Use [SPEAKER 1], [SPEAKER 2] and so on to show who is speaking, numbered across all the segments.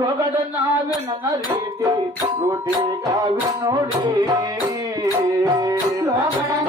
[SPEAKER 1] ಲೋಕದ ನಾವಿನ ರೀತಿ ರೂಟಿ ಕಾವಿ ನೋಡಿ
[SPEAKER 2] ಲೋಕದ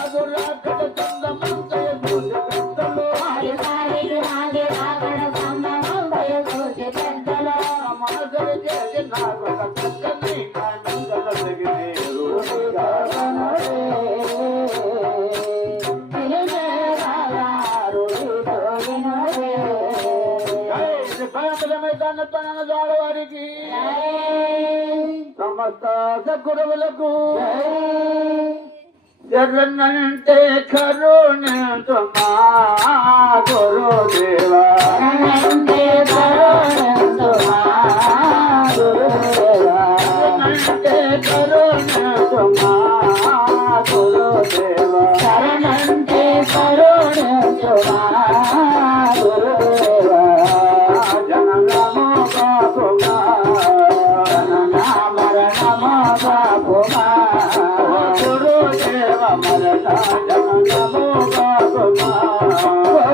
[SPEAKER 1] సమస్త గురువులకు ఎర్రనంటే కరుణతో మా గురుదేవా.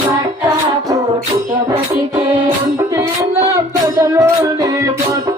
[SPEAKER 2] పట్ట కోటి బ్రతికే
[SPEAKER 1] అంతేనా పెదలోనే పట్ట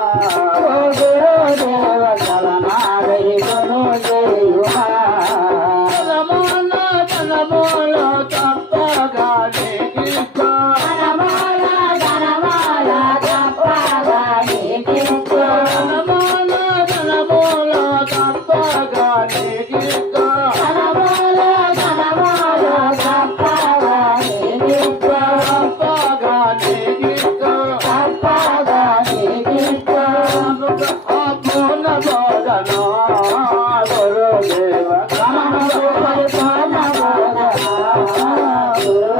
[SPEAKER 1] গো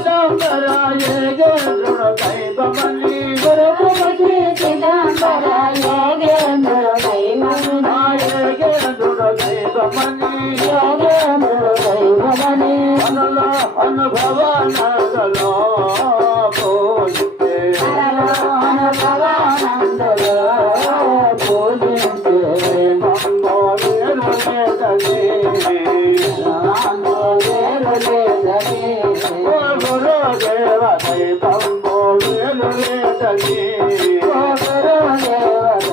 [SPEAKER 1] చిదంబరాయ గేంద్రుడు దైవమని
[SPEAKER 2] గురుమతి చిదంబరాయ గేంద్రుడు దైవమని
[SPEAKER 1] గేంద్రుడు దైవమని
[SPEAKER 2] గేంద్రుడు దైవమని
[SPEAKER 1] అనుభవ నగలో